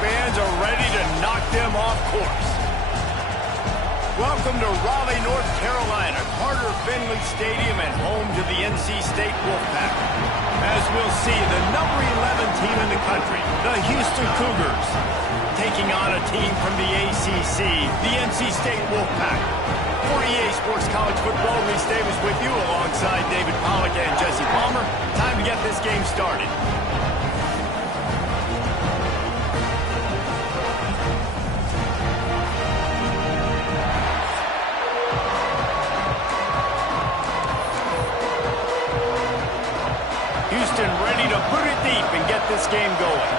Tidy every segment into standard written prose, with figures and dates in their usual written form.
fans are ready to knock them off course. Welcome to Raleigh, North Carolina, Carter Finley Stadium and home to the NC State Wolfpack. As we'll see, the number 11 team in the country, the Houston Cougars, taking on a team from the ACC, the NC State Wolfpack. For EA Sports College Football, Reese Davis with you alongside David Pollack and Jesse Palmer. Time to get this game started. Houston ready to put it deep and get this game going.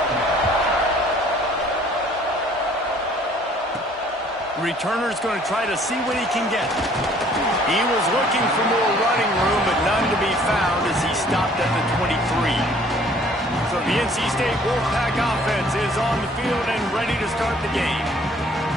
Returner's going to try to see what he can get. He was looking for more running room, but none to be found as he stopped at the 23. So the NC State Wolfpack offense is on the field and ready to start the game.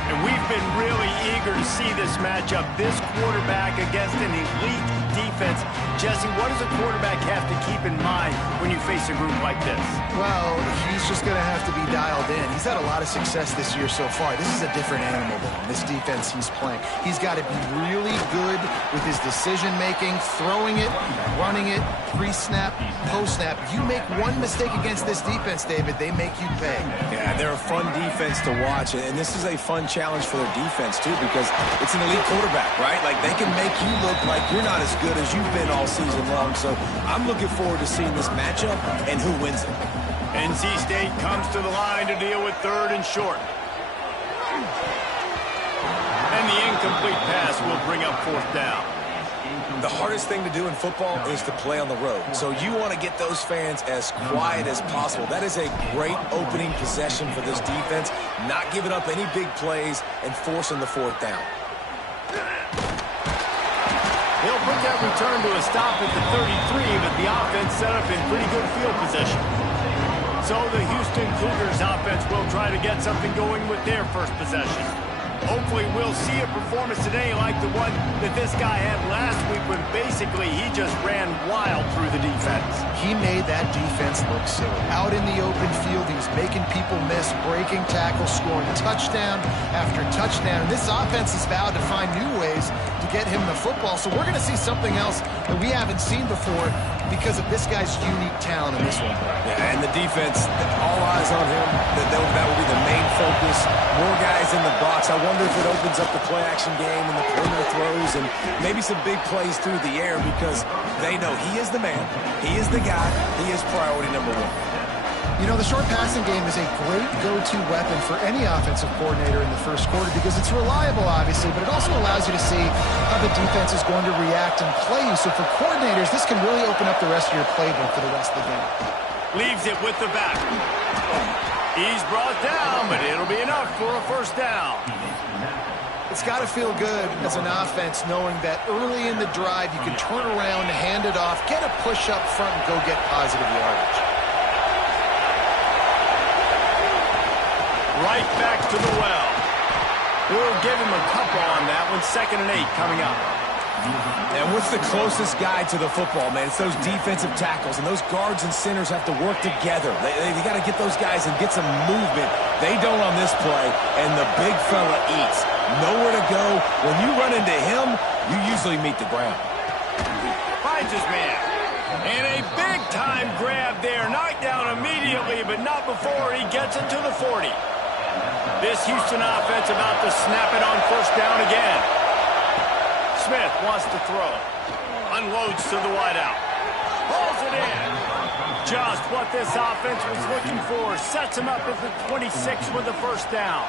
And we've been really eager to see this matchup, this quarterback against an elite defense. Jesse, what does a quarterback have to keep in mind when you face a group like this? Well, he's just going to have to be dialed in. He's had a lot of success this year so far. This is a different animal than this defense he's playing. He's got to be really good with his decision-making, throwing it, running it, pre-snap, post-snap. If you make one mistake against this defense, David, they make you pay. Yeah, they're a fun defense to watch, and this is a fun challenge for their defense, too, because it's an elite quarterback, right? Like, they can make you look like you're not as good as you've been all season long, so I'm looking forward to seeing this matchup and who wins it. NC State comes to the line to deal with 3rd and short. And the incomplete pass will bring up 4th down. The hardest thing to do in football is to play on the road. So you want to get those fans as quiet as possible. That is a great opening possession for this defense. Not giving up any big plays and forcing the 4th down. He'll put that return to a stop at the 33, but the offense set up in pretty good field position. So the Houston Cougars offense will try to get something going with their first possession. Hopefully we'll see a performance today like the one that this guy had last week when basically he just ran wild through the defense. He made that defense look silly. Out in the open field, he was making people miss, breaking tackles, scoring touchdown after touchdown. And this offense has vowed to find new ways to get him the football. So we're going to see something else that we haven't seen before because of this guy's unique talent in this one. Yeah, and the defense, all eyes on him. That will be the main focus. More guys in the box. I wonder if it opens up the play-action game and the perimeter throws and maybe some big plays through the air because they know he is the man, he is the guy, he is priority number 1. You know, the short passing game is a great go-to weapon for any offensive coordinator in the first quarter because it's reliable, obviously, but it also allows you to see how the defense is going to react and play you. So for coordinators, this can really open up the rest of your playbook for the rest of the game. Leaves it with the back. He's brought down, but it'll be enough for a 1st down. It's got to feel good as an offense knowing that early in the drive you can turn around, hand it off, get a push up front, and go get positive yardage. Right back to the well. We'll give him a couple on that one. 2nd and 8 coming up. And what's the closest guy to the football, man? It's those defensive tackles, and those guards and centers have to work together. They got to get those guys and get some movement. They don't on this play, and the big fella eats. Nowhere to go. When you run into him, you usually meet the ground. Finds his man. And a big-time grab there. Knocked down immediately, but not before he gets it to the 40. This Houston offense about to snap it on 1st down again. Smith wants to throw. Unloads to the wideout. Pulls it in. Just what this offense was looking for. Sets him up at the 26 with the 1st down.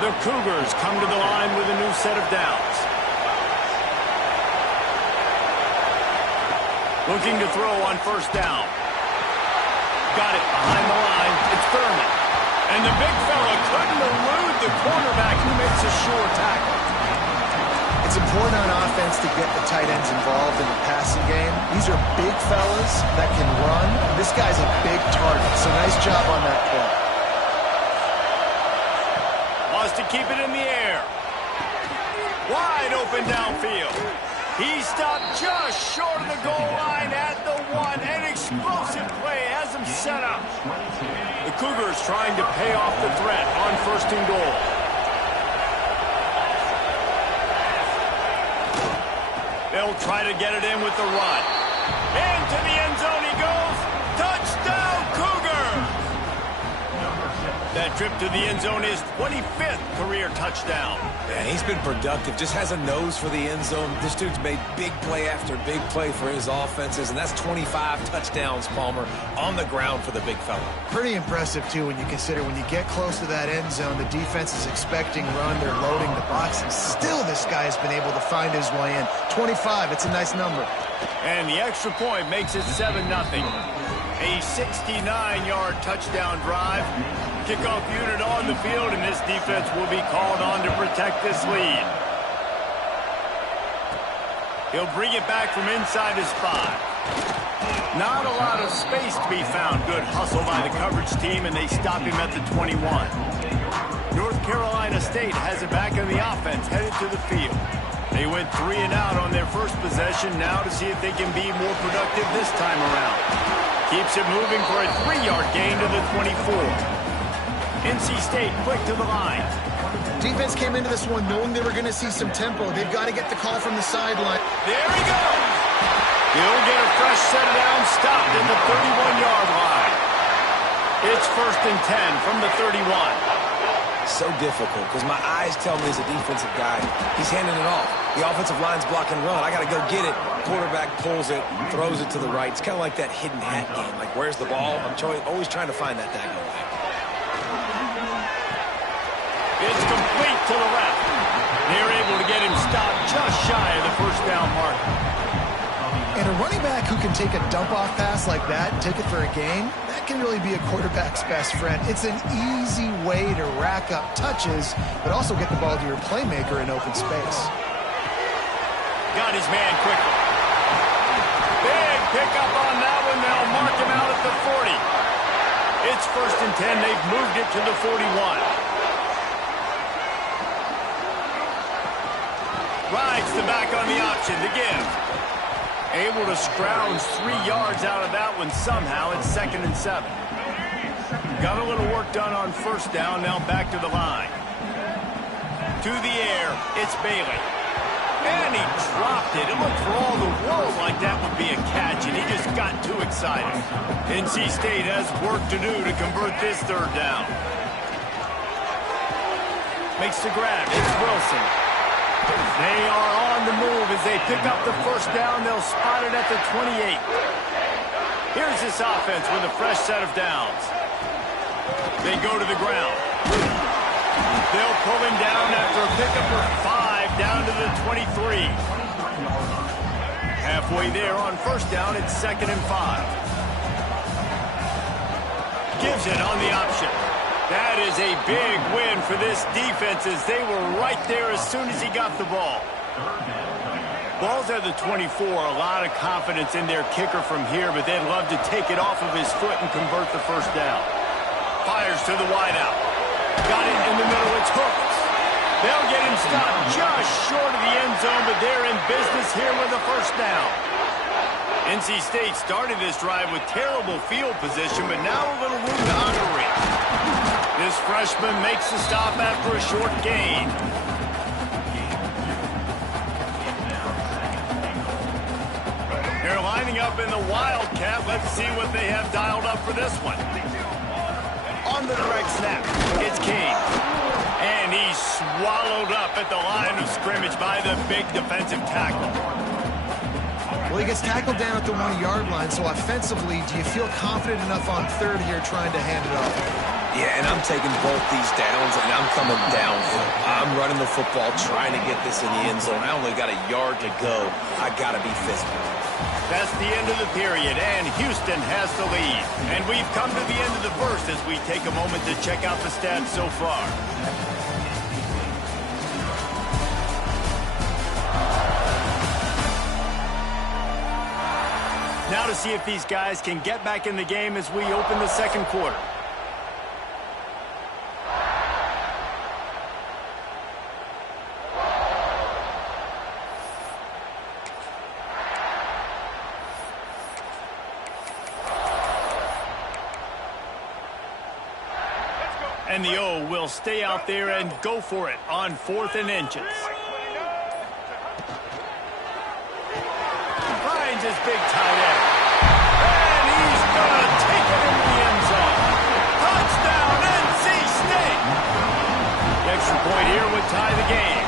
The Cougars come to the line with a new set of downs. Looking to throw on 1st down. Got it behind the line. It's Thurman. And the big fella couldn't elude the quarterback who makes a sure tackle. It's important on offense to get the tight ends involved in the passing game. These are big fellas that can run. This guy's a big target, so nice job on that play. Wants to keep it in the air. Wide open downfield. He stopped just short of the goal line at the 1. An explosive play has him set up. The Cougars trying to pay off the threat on 1st and goal. They'll try to get it in with the run. Into the end zone he goes. Touchdown, Cougar! That trip to the end zone is 25th career touchdown. Yeah, he's been productive. Just has a nose for the end zone. This dude's made big play after big play for his offenses, and that's 25 touchdowns, Palmer, on the ground for the big fella. Pretty impressive, too, when you consider when you get close to that end zone, the defense is expecting run, they're loading the box, and still this guy has been able to find his way in. 25, it's a nice number. And the extra point makes it 7-0. A 69-yard touchdown drive. Kickoff unit on the field, and this defense will be called on to protect this lead. He'll bring it back from inside his 5. Not a lot of space to be found. Good hustle by the coverage team, and they stop him at the 21. North Carolina State has it back in the offense, headed to the field. They went 3 and out on their first possession, now to see if they can be more productive this time around. Keeps it moving for a 3-yard gain to the 24. NC State quick to the line. Defense came into this one knowing they were going to see some tempo. They've got to get the call from the sideline. There he goes. He'll get a fresh set down, stopped at the 31-yard line. It's 1st and 10 from the 31. So difficult because my eyes tell me as a defensive guy, he's handing it off. The offensive line's block and run. I got to go get it. Quarterback pulls it, throws it to the right. It's kind of like that hidden hat game. Like, where's the ball? I'm always trying to find that daggone thing. It's complete to the left. They're able to get him stopped just shy of the 1st down mark. And a running back who can take a dump-off pass like that and take it for a gain, that can really be a quarterback's best friend. It's an easy way to rack up touches, but also get the ball to your playmaker in open space. Got his man quickly. Big pickup on that one. They'll mark him out at the 40. It's 1st and 10. They've moved it to the 41. Rides the back on the option to give. Able to scrounge 3 yards out of that one somehow. It's 2nd and 7. Got a little work done on 1st down. Now back to the line. To the air. It's Bailey. And he dropped it. It looked for all the world like that would be a catch, and he just got too excited. NC State has work to do to convert this 3rd down. Makes the grab. It's Wilson. They are on the move as they pick up the 1st down. They'll spot it at the 28. Here's this offense with a fresh set of downs. They go to the ground. They'll pull him down after a pickup of 5 down to the 23. Halfway there on 1st down, it's 2nd and 5. Gives it on the option. That is a big win for this defense as they were right there as soon as he got the ball. Ball's at the 24. A lot of confidence in their kicker from here, but they'd love to take it off of his foot and convert the 1st down. Fires to the wideout. Got it in the middle. It's hooked. They'll get him stopped just short of the end zone, but they're in business here with a 1st down. NC State started this drive with terrible field position, but now a little room to operate. This freshman makes the stop after a short gain. They're lining up in the Wildcat. Let's see what they have dialed up for this one. On the direct snap, it's Kane. And he's swallowed up at the line of scrimmage by the big defensive tackle. Well, he gets tackled down at the 1-yard line, so offensively, do you feel confident enough on 3rd here trying to hand it off? Yeah, and I'm taking both these downs, and I'm coming downhill. I'm running the football, trying to get this in the end zone. I only got a yard to go. I got to be physical. That's the end of the period, and Houston has the lead. And we've come to the end of the 1st as we take a moment to check out the stats so far. Now to see if these guys can get back in the game as we open the 2nd quarter. And the O will stay out there and go for it on 4th and inches. Finds his big tight end. And he's going to take it in the end zone. Touchdown, NC State! The extra point here would tie the game.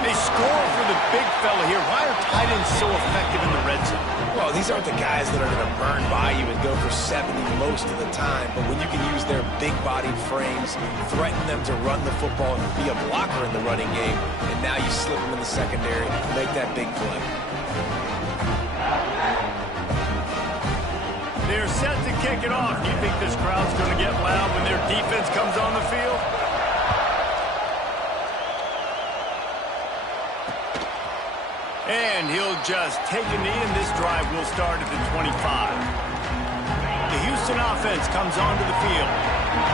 They score for the big fella here. Why are tight ends so effective in the red zone? Well, these aren't the guys that are going to burn by you and go for 70 most of the time, but when you can use their big-bodied frames, threaten them to run the football and be a blocker in the running game, and now you slip them in the secondary, make that big play. They're set to kick it off. Do you think this crowd's going to get loud when their defense comes on the field? And he'll just take a knee, and this drive will start at the 25. The Houston offense comes onto the field.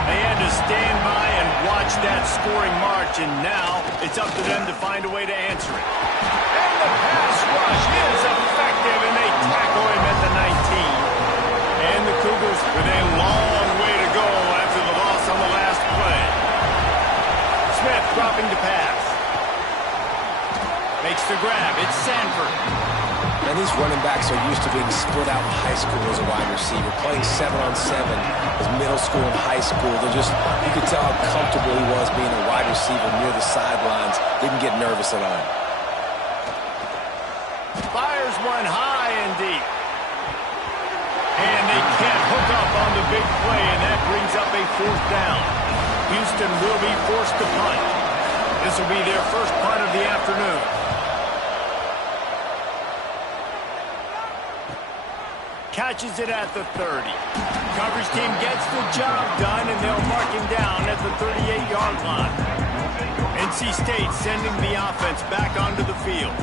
They had to stand by and watch that scoring march, and now it's up to them to find a way to answer it. And the pass rush is effective, and they tackle him at the 19. And the Cougars with a long way to go after the loss on the last play. Smith dropping to pass. Makes the grab. It's Sanford. And these running backs are used to being split out in high school as a wide receiver, playing 7-on-7 as middle school and high school. They're just, you could tell how comfortable he was being a wide receiver near the sidelines. Didn't get nervous at all. Fires one high and deep. And they can't hook up on the big play, and that brings up a 4th down. Houston will be forced to punt. This will be their first punt of the afternoon. Catches it at the 30. Coverage team gets the job done, and they'll mark him down at the 38-yard line. NC State sending the offense back onto the field.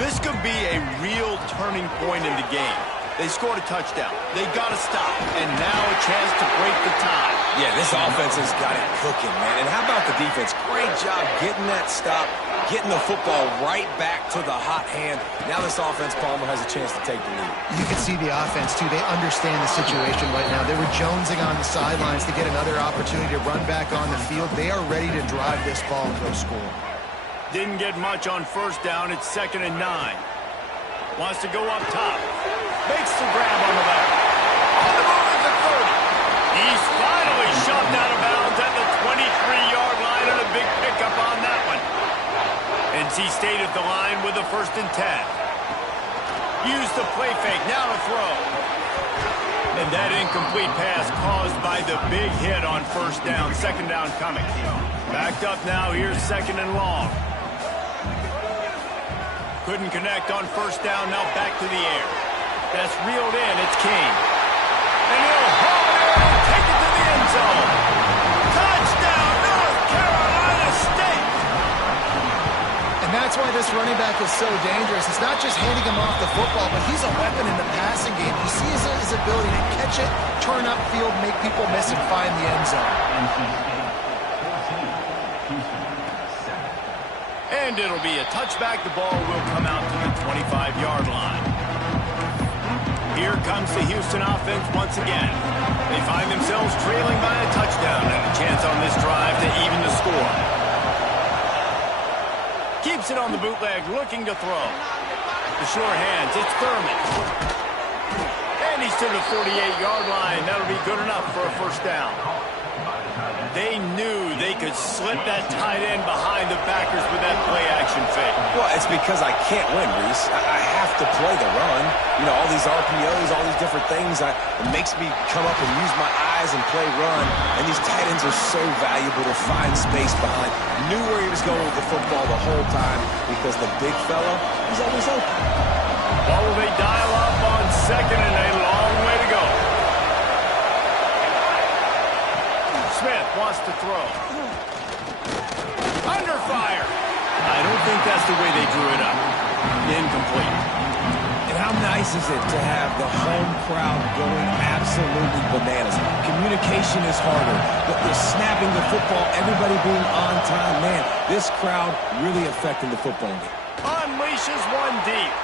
This could be a real turning point in the game. They scored a touchdown. They got to stop, and now a chance to break the tie. Yeah, this offense has got it cooking, man. And how about the defense? Great job getting that stop, getting the football right back to the hot hand. Now this offense, Palmer, has a chance to take the lead. You can see the offense, too. They understand the situation right now. They were jonesing on the sidelines to get another opportunity to run back on the field. They are ready to drive this ball and go score. Didn't get much on 1st down. It's 2nd and 9. Wants to go up top. Makes the grab on the left. On the move at the 30. He's finally shoved out of bounds at the 23-yard line, and a big pickup on that one. NC State at the line with a 1st and 10. Use the play fake. Now to throw. And that incomplete pass caused by the big hit on 1st down. 2nd down coming. Backed up now. Here's 2nd and long. Couldn't connect on 1st down. Now back to the air. That's reeled in. It's King. And he'll haul it in and take it to the end zone. Touchdown, North Carolina State. And that's why this running back is so dangerous. It's not just handing him off the football, but he's a weapon in the passing game. You see his ability to catch it, turn upfield, make people miss, and find the end zone. And it'll be a touchback. The ball will come out to the 25-yard line. Here comes the Houston offense once again. They find themselves trailing by a touchdown and a chance on this drive to even the score. Keeps it on the bootleg, looking to throw. The short hands, it's Thurman. And he's to the 48-yard line. That'll be good enough for a 1st down. They knew they could slip that tight end behind the backers with that play-action fake. Well, it's because I can't win, Reese. I have to play the run. You know, all these RPOs, all these different things, it makes me come up and use my eyes and play run. And these tight ends are so valuable to find space behind. Knew where he was going with the football the whole time because the big fella is always open. What will they dial up on 2nd and a long way to go? Smith wants to throw. Under fire. I don't think that's the way they drew it up. Incomplete. And how nice is it to have the home crowd going absolutely bananas? Communication is harder. The snapping the football, everybody being on time. Man, this crowd really affecting the football game. Unleashes one deep.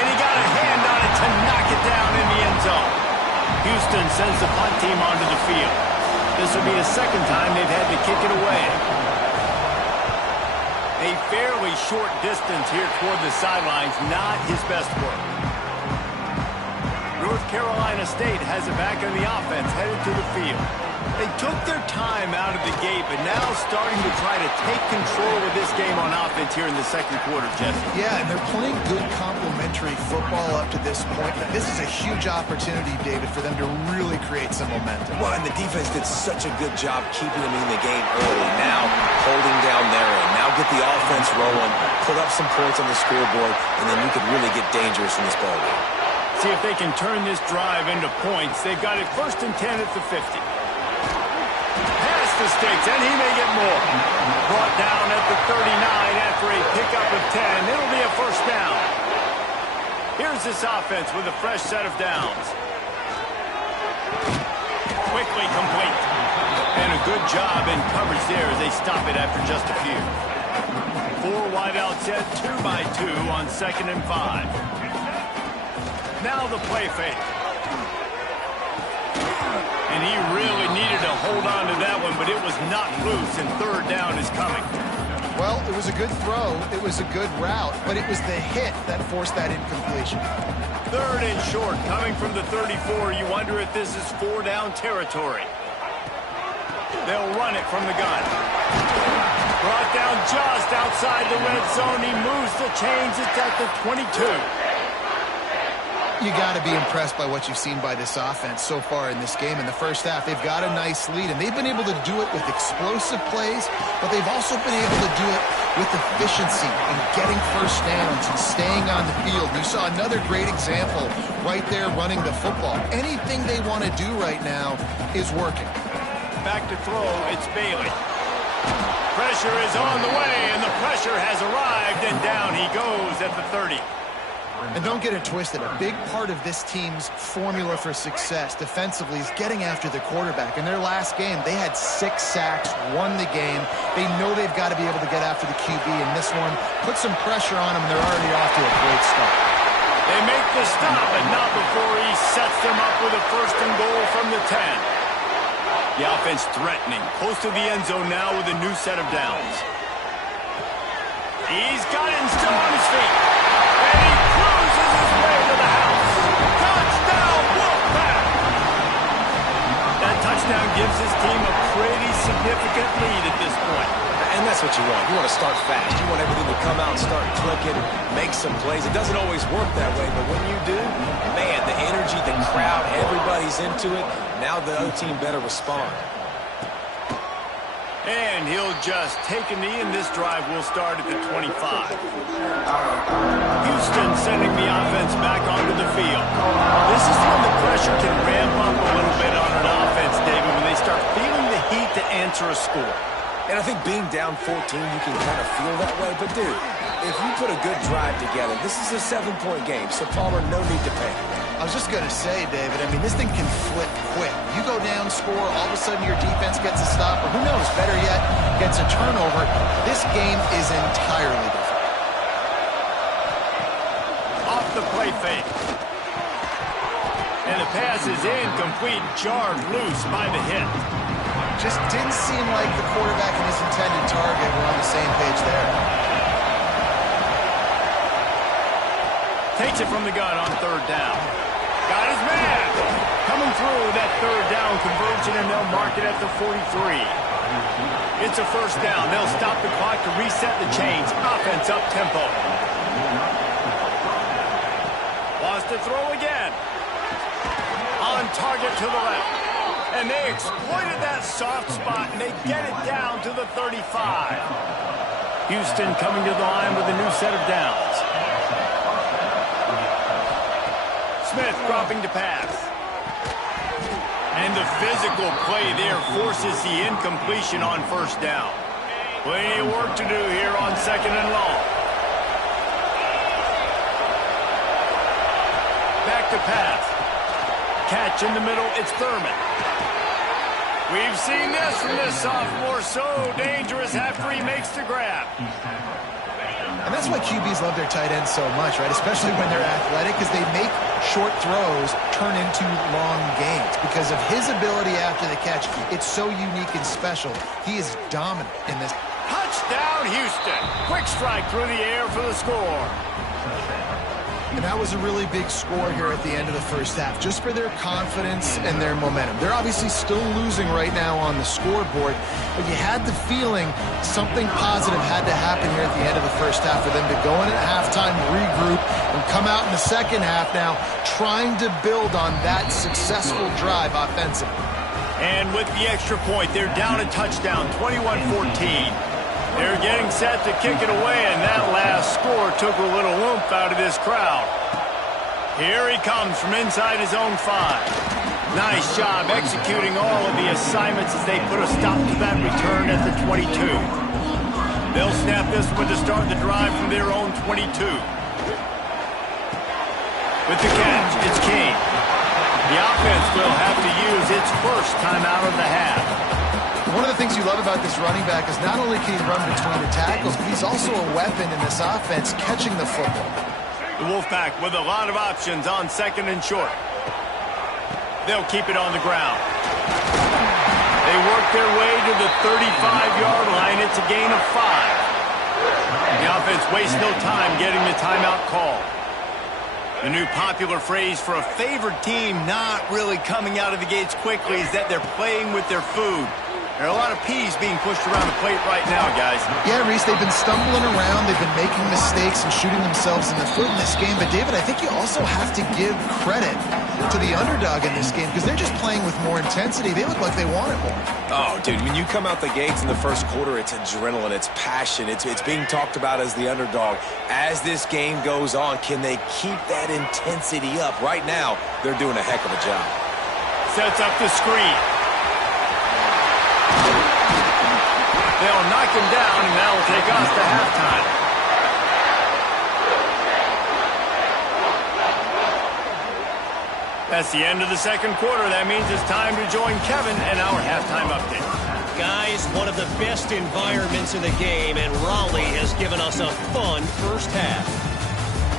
And he got a hand on it to knock it down in the end zone. Houston sends the punt team onto the field. This will be the second time they've had to kick it away. A fairly short distance here toward the sidelines, not his best work. North Carolina State has it back on the offense, headed to the field. They took their time out of the gate, but now starting to try to take control of this game on offense here in the second quarter, Jesse. Yeah, and they're playing good complementary football up to this point. This is a huge opportunity, David, for them to really create some momentum. Well, and the defense did such a good job keeping them in the game early. Now, holding down their end. Now get the offense rolling, put up some points on the scoreboard, and then you could really get dangerous in this ballgame. See if they can turn this drive into points. They've got it 1st and 10 at the 50. Pass the sticks, and he may get more. Brought down at the 39 after a pickup of 10. It'll be a first down. Here's this offense with a fresh set of downs. Quickly complete. And a good job in coverage there as they stop it after just a few. 4 wideouts set, 2 by 2 on 2nd and 5. Now the play fake. And he really needed to hold on to that one, but it was not loose, and 3rd down is coming. Well, it was a good throw. It was a good route, but it was the hit that forced that incompletion. 3rd and short, coming from the 34. You wonder if this is 4-down territory. They'll run it from the gun. Brought down just outside the red zone. He moves the chains. It's at the 22. You got to be impressed by what you've seen by this offense so far in this game. In the first half, they've got a nice lead, and they've been able to do it with explosive plays, but they've also been able to do it with efficiency and getting first downs and staying on the field. You saw another great example right there running the football. Anything they want to do right now is working. Back to throw, it's Bailey. Pressure is on the way, and the pressure has arrived, and down he goes at the 30. And don't get it twisted. A big part of this team's formula for success defensively is getting after the quarterback. In their last game, they had 6 sacks, won the game. They know they've got to be able to get after the QB, and this one put some pressure on them, and they're already off to a great start. They make the stop, but not before he sets them up with a 1st and goal from the 10. The offense threatening, close to the end zone now with a new set of downs. He's got it and still on his feet. And he cruises his way to the house. Touchdown, Wolfpack! That touchdown gives his team a pretty significant lead at this point. And that's what you want. You want to start fast. You want everything to come out and start clicking, make some plays. It doesn't always work that way, but when you do, man, the energy, the crowd, everybody's into it. Now the other team better respond. And he'll just take a knee, and this drive will start at the 25. Houston sending the offense back onto the field. This is when the pressure can ramp up a little bit on an offense, David, when they start feeling the heat to answer a score. And I think being down 14, you can kind of feel that way. But, dude, if you put a good drive together, this is a 7-point game, so Palmer, no need to panic. I was just going to say, David, I mean, this thing can flip quick. You go down, score, all of a sudden your defense gets a stop, or who knows, better yet, gets a turnover. This game is entirely different. Off the play fake. And the pass is incomplete, jarred loose by the hit. Just didn't seem like the quarterback and his intended target were on the same page there. Takes it from the gun on 3rd down. Got his man. Coming through that 3rd down conversion, and they'll mark it at the 43. It's a first down. They'll stop the clock to reset the chains. Offense up tempo. Wants to throw again. On target to the left. And they exploited that soft spot, and they get it down to the 35. Houston coming to the line with a new set of downs. Smith dropping to pass. And the physical play there forces the incompletion on 1st down. Plenty of work to do here on 2nd and long. Back to pass. Catch in the middle, it's Thurman. We've seen this from this sophomore, so dangerous after he makes the grab. And that's why QBs love their tight ends so much, right? Especially when they're athletic, because they make short throws turn into long gains because of his ability after the catch. It's so unique and special. He is dominant in this. Touchdown, Houston. Quick strike through the air for the score. And that was a really big score here at the end of the first half, just for their confidence and their momentum. They're obviously still losing right now on the scoreboard, but you had the feeling something positive had to happen here at the end of the first half for them to go in at halftime, regroup, and come out in the second half now trying to build on that successful drive offensively. And with the extra point, they're down a touchdown, 21-14. They're getting set to kick it away, and that last score took a little oomph out of this crowd. Here he comes from inside his own 5. Nice job executing all of the assignments as they put a stop to that return at the 22. They'll snap this one to start the drive from their own 22. With the catch, it's King. The offense will have to use its first time out of the half. One of the things you love about this running back is not only can he run between the tackles, but he's also a weapon in this offense catching the football. The Wolfpack with a lot of options on second and short. They'll keep it on the ground. They work their way to the 35-yard line. It's a gain of 5. The offense wastes no time getting the timeout call. The new popular phrase for a favored team not really coming out of the gates quickly is that they're playing with their food. There are a lot of peas being pushed around the plate right now, guys. Yeah, Reese, they've been stumbling around. They've been making mistakes and shooting themselves in the foot in this game. But, David, I think you also have to give credit to the underdog in this game because they're just playing with more intensity. They look like they want it more. Oh, dude, when you come out the gates in the first quarter, it's adrenaline, it's passion, it's being talked about as the underdog. As this game goes on, can they keep that intensity up? Right now, they're doing a heck of a job. Sets up the screen. They'll knock him down, and that'll take us to halftime. That's the end of the second quarter. That means it's time to join Kevin and our halftime update. Guys, one of the best environments in the game, and Raleigh has given us a fun first half.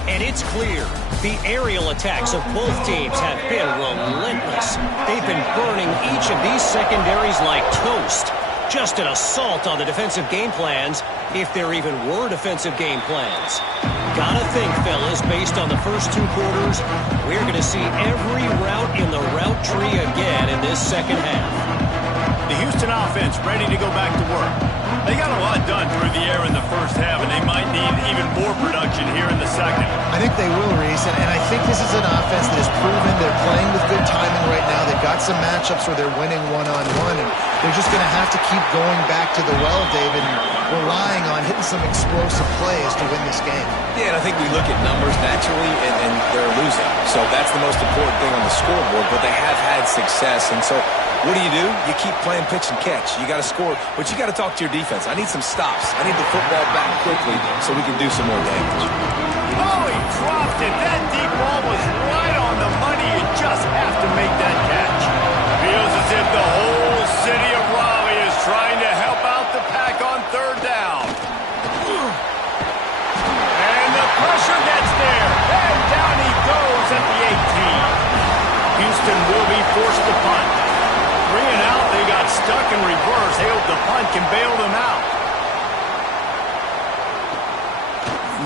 And it's clear, the aerial attacks of both teams have been relentless. They've been burning each of these secondaries like toast. Just an assault on the defensive game plans, if there even were defensive game plans. Gotta think, fellas, based on the first 2 quarters, we're going to see every route in the route tree again in this second half. The Houston offense ready to go back to work. They got a lot done through the air in the first half, and they might need even more production here in the second. I think they will, Reese, and I think this is an offense that has proven they're playing with good timing right now. They've got some matchups where they're winning one-on-one, and they're just going to have to keep going back to the well, David, and relying on hitting some explosive plays to win this game. Yeah, and I think we look at numbers naturally, and they're losing. So that's the most important thing on the scoreboard, but they have had success, and so what do? You keep playing pitch and catch. You got to score, but you got to talk to your defense. I need some stops. I need the football back quickly so we can do some more damage. Oh, he dropped it. That deep ball was right on the money. You just have to make that catch. Feels as if the whole city of Raleigh is trying to help out the pack on third down. And the pressure gets there. And down he goes at the 18. Houston will be forced to punt. 3 and out, they got stuck in reverse. They hope the punt can bail them out.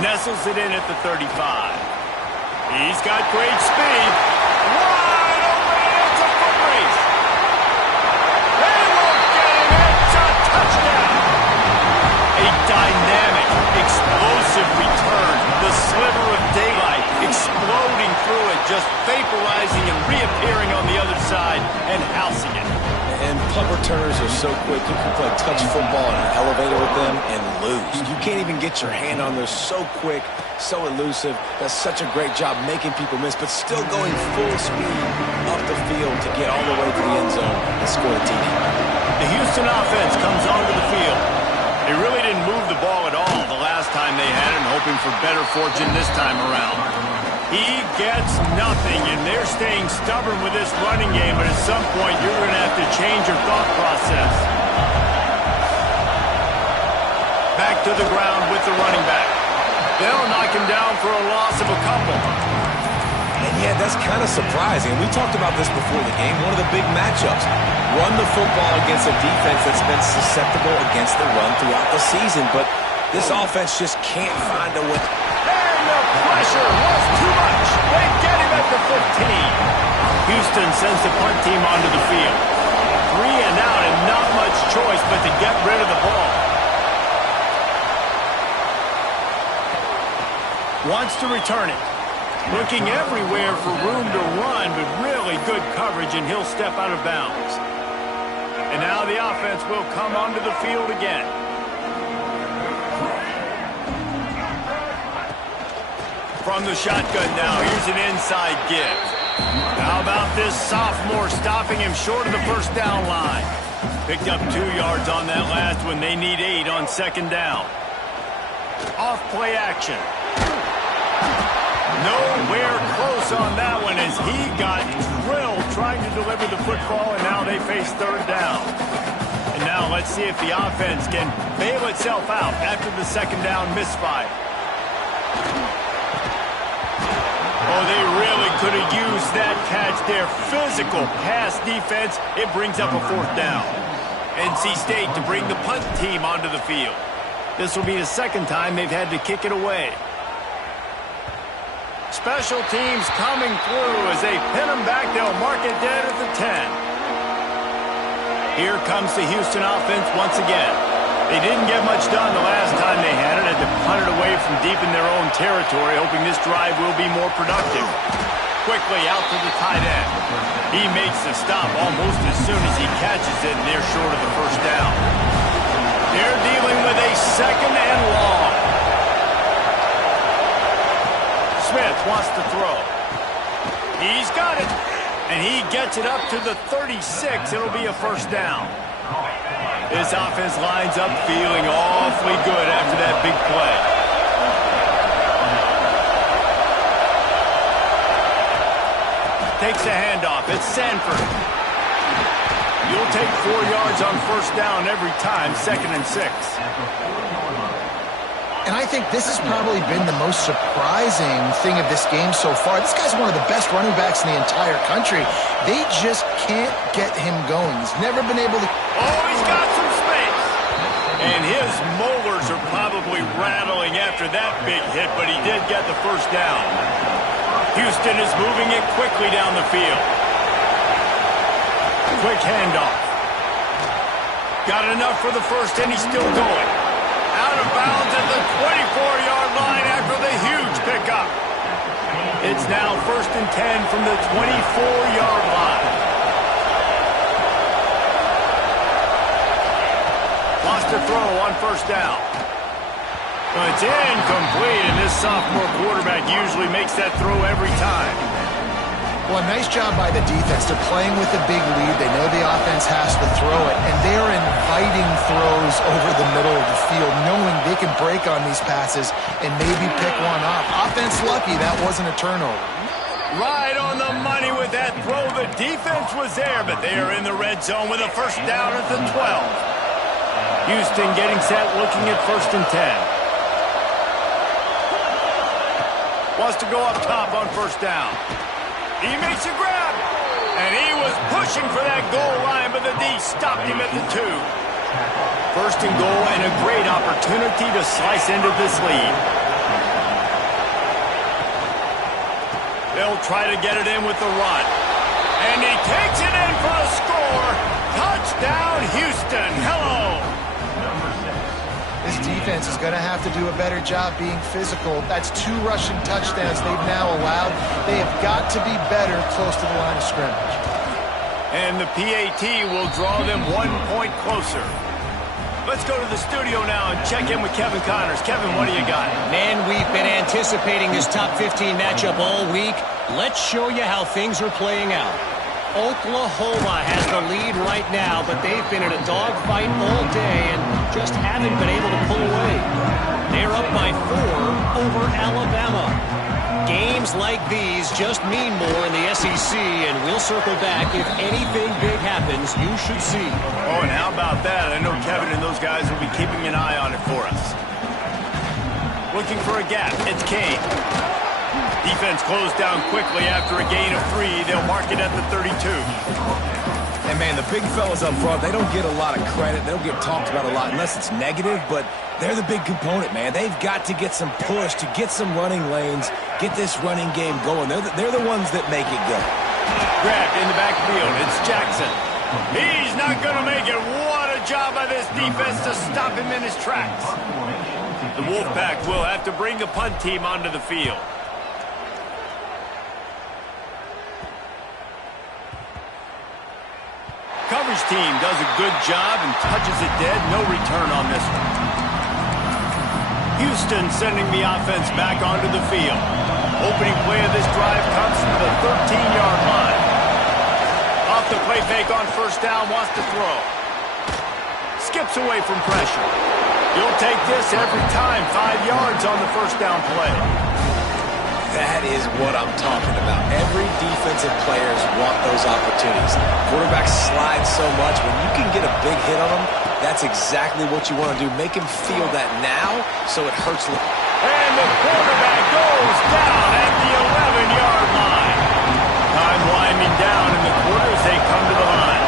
Nestles it in at the 35. He's got great speed. Wide open, it's a foot race. They won't get him. It's a touchdown. A dynamic, explosive return. The sliver of daylight exploding through it, just vaporizing and reappearing on the other side and housing it. And punt returners are so quick. You can play touch football in an elevator with them and lose. You can't even get your hand on them. They're so quick, so elusive. Does such a great job making people miss, but still going full speed up the field to get all the way to the end zone and score a TD. The Houston offense comes onto the field. They really didn't move the ball at all the last time they had it, hoping for better fortune this time around. He gets nothing, and they're staying stubborn with this running game, but at some point you're going to have to change your thought process. Back to the ground with the running back. They'll knock him down for a loss of a couple. And Yeah, that's kind of surprising. We talked about this before the game. One of the big matchups. Run the football against a defense that's been susceptible against the run throughout the season. But this offense just can't find a way. And the pressure was too much. They get him at the 15. Houston sends the punt team onto the field. 3 and out and not much choice but to get rid of the ball. Wants to return it. Looking everywhere for room to run, but really good coverage, and he'll step out of bounds. And now the offense will come onto the field again. From the shotgun now, here's an inside give. How about this sophomore stopping him short of the first down line? Picked up 2 yards on that last one. They need 8 on second down. Off play action. Nowhere close on that one as he got drilled trying to deliver the football, and now they face third down. And now let's see if the offense can bail itself out after the second down misfire. Oh, they really could have used that catch there. Physical pass defense. It brings up a fourth down. NC State to bring the punt team onto the field. This will be the second time they've had to kick it away. Special teams coming through as they pin them back. They'll mark it dead at the 10. Here comes the Houston offense once again. They didn't get much done the last time they had it. Had to punt it away from deep in their own territory, hoping this drive will be more productive. Quickly out to the tight end. He makes the stop almost as soon as he catches it, and they're short of the first down. They're dealing with a second and long. Smith wants to throw. He's got it. And he gets it up to the 36. It'll be a first down. This offense lines up feeling awfully good after that big play. Takes a handoff. It's Sanford. You'll take 4 yards on first down every time, 2nd and 6. And I think this has probably been the most surprising thing of this game so far. This guy's one of the best running backs in the entire country. They just can't get him going. He's never been able to... Oh, he's got some space. And his molars are probably rattling after that big hit, but he did get the first down. Houston is moving it quickly down the field. Quick handoff. Got enough for the first, and he's still going. Out of bounds at the 24-yard line after the huge pickup. It's now 1st and 10 from the 24-yard line. Lost a throw on first down. Well, it's incomplete, and this sophomore quarterback usually makes that throw every time. Well, a nice job by the defense. They're playing with a big lead. They know the offense has to throw it, and they're inviting throws over the middle of the field, knowing they can break on these passes and maybe pick one off. Offense lucky that wasn't a turnover. Right on the money with that throw. The defense was there, but they are in the red zone with a first down at the 12. Houston getting set, looking at 1st and 10. Wants to go up top on first down. He makes a grab, and he was pushing for that goal line, but the D stopped him at the 2. 1st and goal, and a great opportunity to slice into this lead. They'll try to get it in with the run, and he takes it in for a score. Touchdown, Houston. Hello. This defense is going to have to do a better job being physical. That's 2 rushing touchdowns they've now allowed. They have got to be better close to the line of scrimmage. And the PAT will draw them 1 point closer. Let's go to the studio now and check in with Kevin Connors. Kevin, what do you got? Man, we've been anticipating this top 15 matchup all week. Let's show you how things are playing out. Oklahoma has the lead right now, but they've been in a dogfight all day and just haven't been able to pull away. They're up by 4 over Alabama. Games like these just mean more in the SEC, and we'll circle back. If anything big happens, you should see. Oh, and how about that? I know Kevin and those guys will be keeping an eye on it for us. Looking for a gap. It's Kane. Defense closed down quickly after a gain of 3. They'll mark it at the 32. And, man, the big fellas up front, they don't get a lot of credit. They don't get talked about a lot unless it's negative, but they're the big component, man. They've got to get some push, to get some running lanes, get this running game going. They're the ones that make it go. Grabbed in the backfield. It's Jackson. He's not going to make it. What a job by this defense to stop him in his tracks. The Wolfpack will have to bring the punt team onto the field. Coverage team does a good job and touches it dead. No return on this one. Houston sending the offense back onto the field. Opening play of this drive comes from the 13-yard line. Off the play fake on first down, wants to throw. Skips away from pressure. He'll take this every time. 5 yards on the first down play. That is what I'm talking about. Every defensive players want those opportunities. Quarterbacks slide so much. When you can get a big hit on them, that's exactly what you want to do. Make him feel that now so it hurts. And the quarterback goes down at the 11-yard line. Time winding down in the quarter as they come to the line.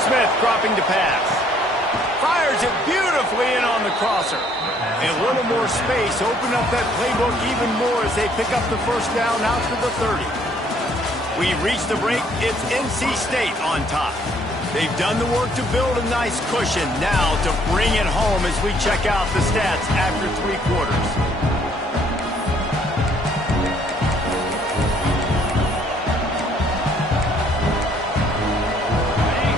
Smith dropping to pass. Fires it beautifully in on the crosser. And a little more space. Open up that playbook even more as they pick up the first down out to the 30. We've reached the break. It's NC State on top. They've done the work to build a nice cushion. Now to bring it home as we check out the stats after 3 quarters.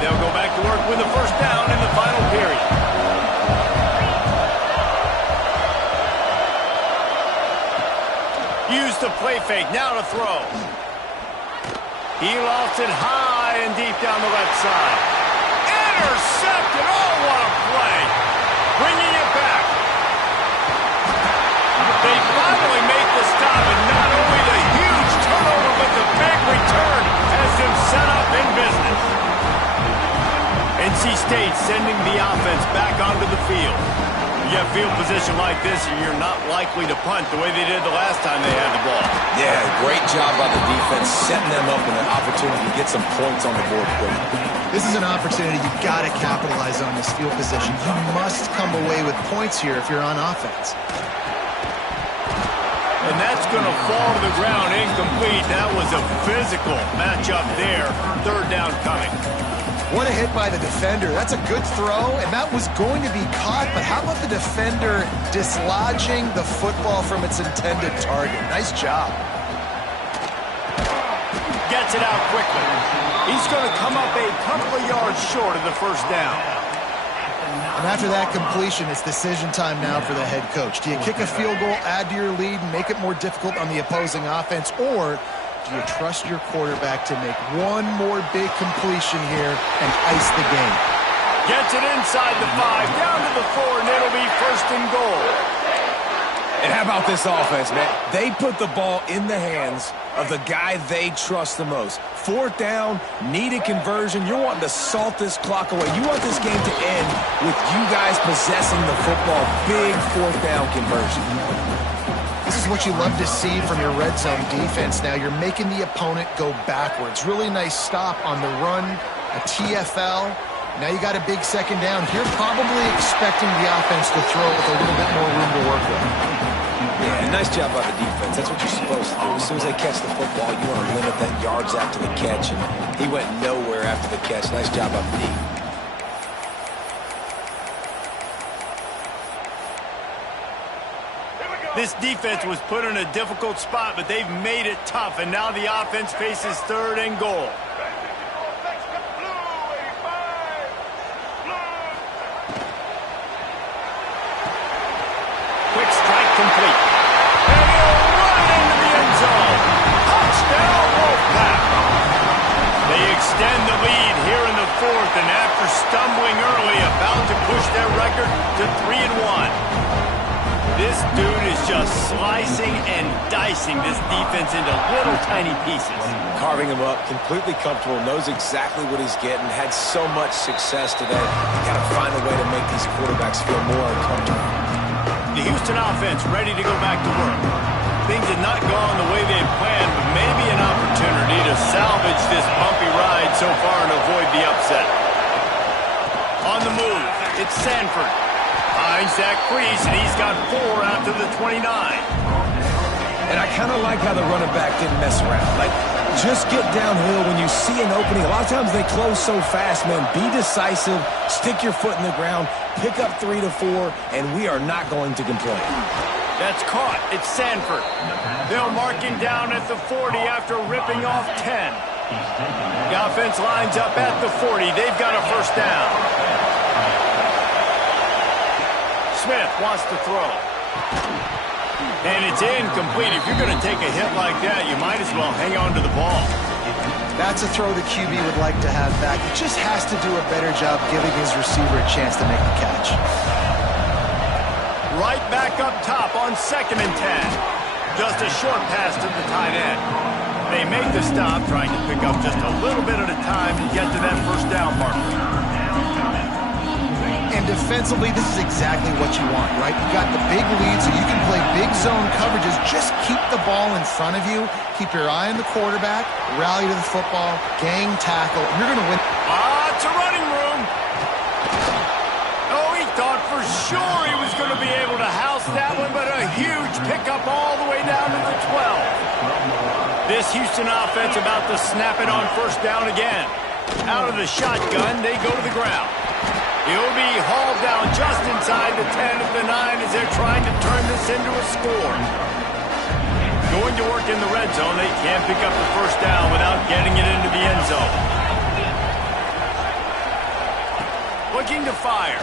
They'll go back to work with the first down in the final period. Use the play fake, now to throw. He lost it high and deep down the left side. Intercepted, oh what a play. Bringing it back. They finally make the stop, and not only the huge turnover, but the big return has them set up in business. NC State sending the offense back onto the field. You have field position like this, and you're not likely to punt the way they did the last time they had the ball. Yeah, great job by the defense, setting them up with an opportunity to get some points on the board quickly. This is an opportunity you've got to capitalize on this field position. You must come away with points here if you're on offense. And that's going to fall to the ground incomplete. That was a physical matchup there. Third down coming. What a hit by the defender. That's a good throw, and that was going to be caught, but how about the defender dislodging the football from its intended target? Nice job. Gets it out quickly. He's going to come up a couple of yards short of the first down. And after that completion, it's decision time now for the head coach. Do you kick a field goal, add to your lead, and make it more difficult on the opposing offense, or do you trust your quarterback to make one more big completion here and ice the game? Gets it inside the 5, down to the 4, and it'll be first and goal. And how about this offense, man? They put the ball in the hands of the guy they trust the most. Fourth down, needed conversion. You're wanting to salt this clock away. You want this game to end with you guys possessing the football. Big fourth down conversion. This is what you love to see from your red zone defense. Now you're making the opponent go backwards. Really nice stop on the run, a TFL. Now you got a big second down. You're probably expecting the offense to throw with a little bit more room to work with. Yeah, nice job by the defense. That's what you're supposed to do. As soon as they catch the football, you want to limit that yards after the catch, and he went nowhere after the catch. Nice job by the D. This defense was put in a difficult spot, but they've made it tough, and now the offense faces third and goal. Quick strike complete. And he'll run into the end zone. Touchdown, Wolfpack. They extend the lead here in the fourth, and after stumbling early, about to push their record to 3-1. This This dude is just slicing and dicing this defense into little tiny pieces. Carving him up, completely comfortable, knows exactly what he's getting, had so much success today. You got to find a way to make these quarterbacks feel more uncomfortable. The Houston offense ready to go back to work. Things had not gone the way they had planned, but maybe an opportunity to salvage this bumpy ride so far and avoid the upset. On the move, it's Sanford. Finds that crease, and he's got 4 out to the 29. And I kind of like how the running back didn't mess around. Like, just get downhill when you see an opening. A lot of times they close so fast, man. Be decisive, stick your foot in the ground, pick up 3 to 4, and we are not going to complain. That's caught. It's Sanford. They'll mark him down at the 40 after ripping off 10. The offense lines up at the 40. They've got a first down. Smith wants to throw. And it's incomplete. If you're going to take a hit like that, you might as well hang on to the ball. That's a throw the QB would like to have back. He just has to do a better job giving his receiver a chance to make the catch. Right back up top on 2nd and 10. Just a short pass to the tight end. They make the stop, trying to pick up just a little bit at a time to get to that first down marker. And defensively, this is exactly what you want, right? You got the big lead, so you can play big zone coverages. Just keep the ball in front of you. Keep your eye on the quarterback. Rally to the football. Gang tackle. You're going to win. It's a running room. Oh, he thought for sure he was going to be able to house that one, but a huge pickup all the way down to the 12. This Houston offense about to snap it on first down again. Out of the shotgun, they go to the ground. He'll be hauled down just inside the 10 of the 9 as they're trying to turn this into a score. Going to work in the red zone. They can't pick up the first down without getting it into the end zone. Looking to fire.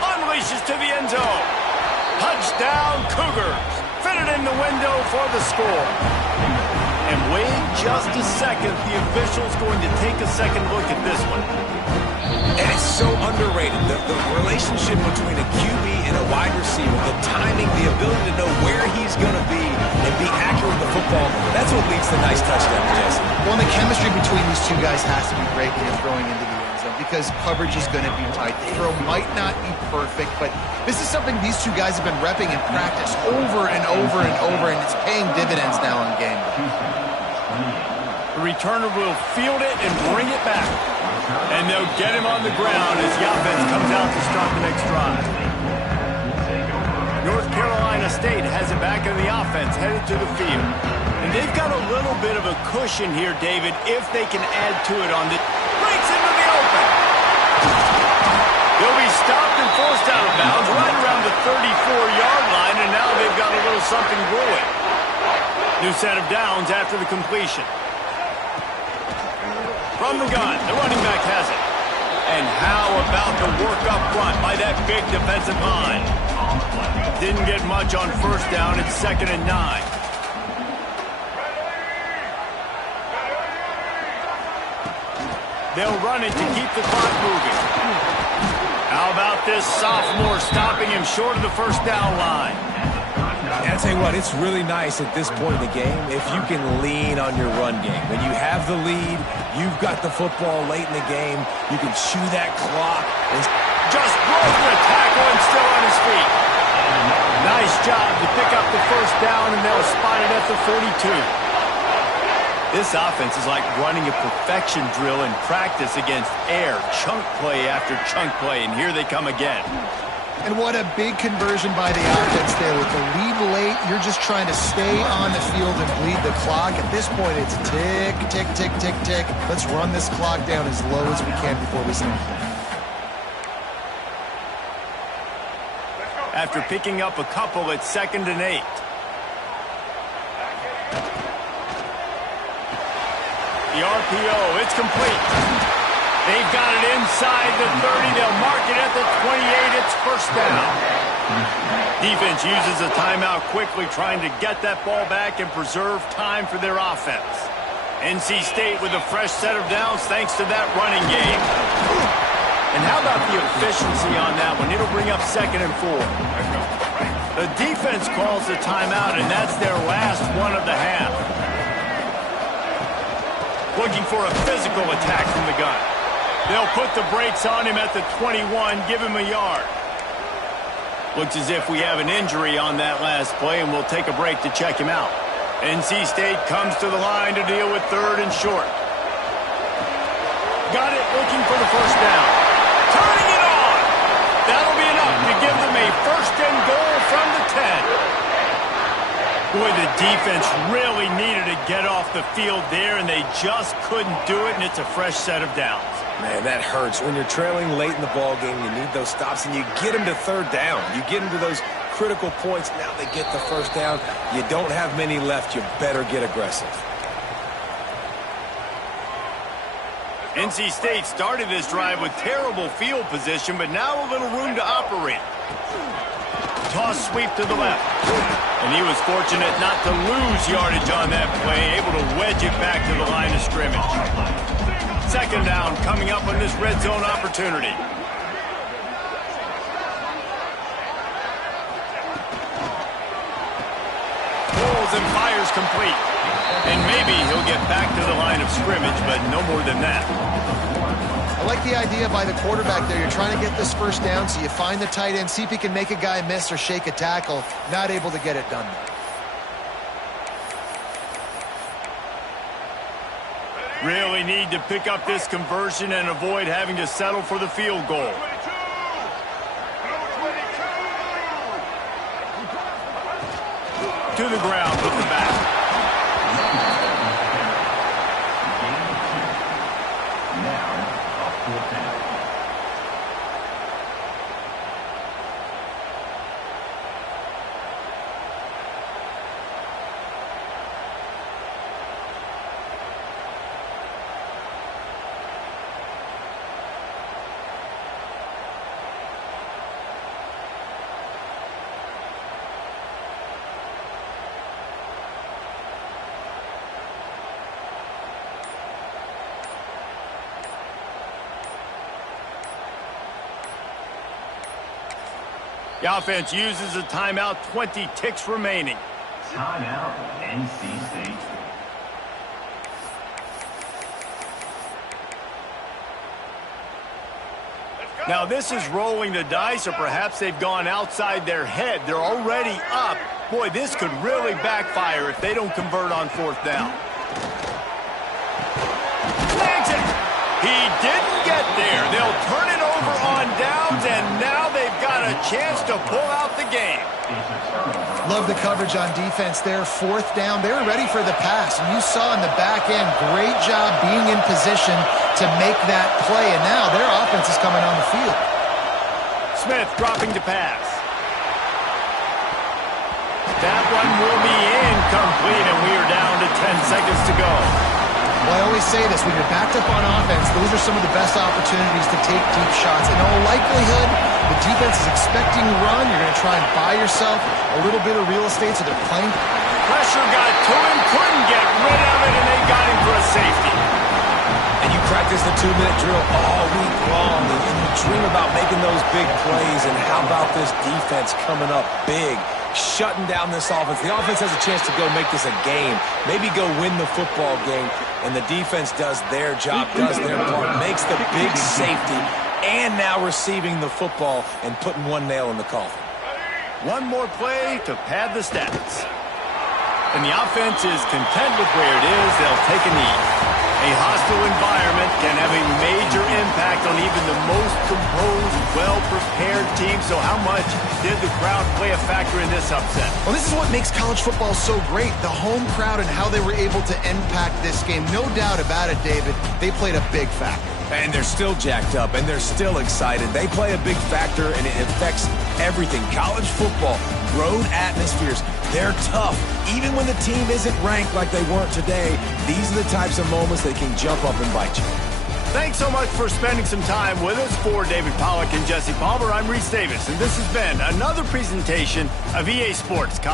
Unleashes to the end zone. Touchdown, Cougars. Fit it in the window for the score. And wait just a second. The official's going to take a second look at this one. And it's so underrated. The relationship between a QB and a wide receiver, the timing, the ability to know where he's going to be and be accurate with the football, that's what leads to nice touchdowns, Jesse. Well, the chemistry between these two guys has to be great when you're throwing into the end zone because coverage is going to be tight. The throw might not be perfect, but this is something these two guys have been repping in practice over and over and over, and it's paying dividends now in game. The returner will field it and bring it back. And they'll get him on the ground as the offense comes out to start the next drive. North Carolina State has it back in the offense, headed to the field. And they've got a little bit of a cushion here, David, if they can add to it on the... Breaks into the open. They'll be stopped and forced out of bounds right around the 34-yard line, and now they've got a little something brewing. New set of downs after the completion. From the gun, the running back has it. And how about the work up front by that big defensive line? Didn't get much on first down. It's 2nd and 9. They'll run it to keep the clock moving. How about this sophomore stopping him short of the first down line? And I'll tell you what, it's really nice at this point in the game if you can lean on your run game. When you have the lead, you've got the football late in the game, you can chew that clock. And just broke the tackle and still on his feet. Nice job to pick up the first down, and they'll spot it at the 42. This offense is like running a perfection drill in practice against air, chunk play after chunk play, and here they come again. And what a big conversion by the offense there. With the lead late, you're just trying to stay on the field and bleed the clock. At this point, it's tick, tick, tick, tick, tick. Let's run this clock down as low as we can before we snap. After picking up a couple, it's 2nd and 8. The RPO, it's complete. They've got it inside the 30. They'll mark it at the 28. It's first down. Defense uses a timeout quickly, trying to get that ball back and preserve time for their offense. NC State with a fresh set of downs thanks to that running game. And how about the efficiency on that one? It'll bring up 2nd and 4. The defense calls the timeout, and that's their last one of the half. Looking for a physical attack from the gun. They'll put the brakes on him at the 21, give him a yard. Looks as if we have an injury on that last play, and we'll take a break to check him out. NC State comes to the line to deal with 3rd and short. Got it, looking for the first down. Turning it on! That'll be enough to give them a 1st and goal from the 10. Boy, the defense really needed to get off the field there, and they just couldn't do it, and it's a fresh set of downs. Man, that hurts. When you're trailing late in the ball game, you need those stops, and you get them to 3rd down. You get them to those critical points. Now they get the first down. You don't have many left. You better get aggressive. NC State started this drive with terrible field position, but now a little room to operate. Toss sweep to the left. And he was fortunate not to lose yardage on that play, able to wedge it back to the line of scrimmage. 2nd down coming up on this red zone opportunity. Pulls and fires complete. And maybe he'll get back to the line of scrimmage, but no more than that. I like the idea by the quarterback there. You're trying to get this first down, so you find the tight end, see if he can make a guy miss or shake a tackle. Not able to get it done. Really need to pick up this conversion and avoid having to settle for the field goal. To the ground with the back. The offense uses a timeout, 20 ticks remaining. Timeout, NC State. Now this is rolling the dice, or perhaps they've gone outside their head. They're already up. Boy, this could really backfire if they don't convert on 4th down. Lands it. He didn't get there. They'll turn it over on downs, and now they've got a chance to pull out the game. Love the coverage on defense there. 4th down. They were ready for the pass, and you saw in the back end, great job being in position to make that play, and now their offense is coming on the field. Smith dropping to pass. That one will be incomplete, and we are down to 10 seconds to go. Well, I always say this, when you're backed up on offense, those are some of the best opportunities to take deep shots. In all likelihood, the defense is expecting a run. You're going to try and buy yourself a little bit of real estate, so they're playing. Pressure got to him, couldn't get rid of it, and they got him for a safety. And you practice the 2-minute drill all week long, and you dream about making those big plays, and how about this defense coming up big, shutting down this offense. The offense has a chance to go make this a game, maybe go win the football game, and the defense does their job, does their part, makes the big safety, and now receiving the football and putting one nail in the coffin. One more play to pad the stats. And the offense is content with where it is. They'll take a knee. A hostile environment can have a major impact on even the most composed, well-prepared team. So how much did the crowd play a factor in this upset? Well, this is what makes college football so great. The home crowd and how they were able to impact this game. No doubt about it, David. They played a big factor. And they're still jacked up, and they're still excited. They play a big factor, and it affects everything. College football, road atmospheres, they're tough. Even when the team isn't ranked like they weren't today, these are the types of moments that can jump up and bite you. Thanks so much for spending some time with us. For David Pollack and Jesse Palmer, I'm Reese Davis, and this has been another presentation of EA Sports.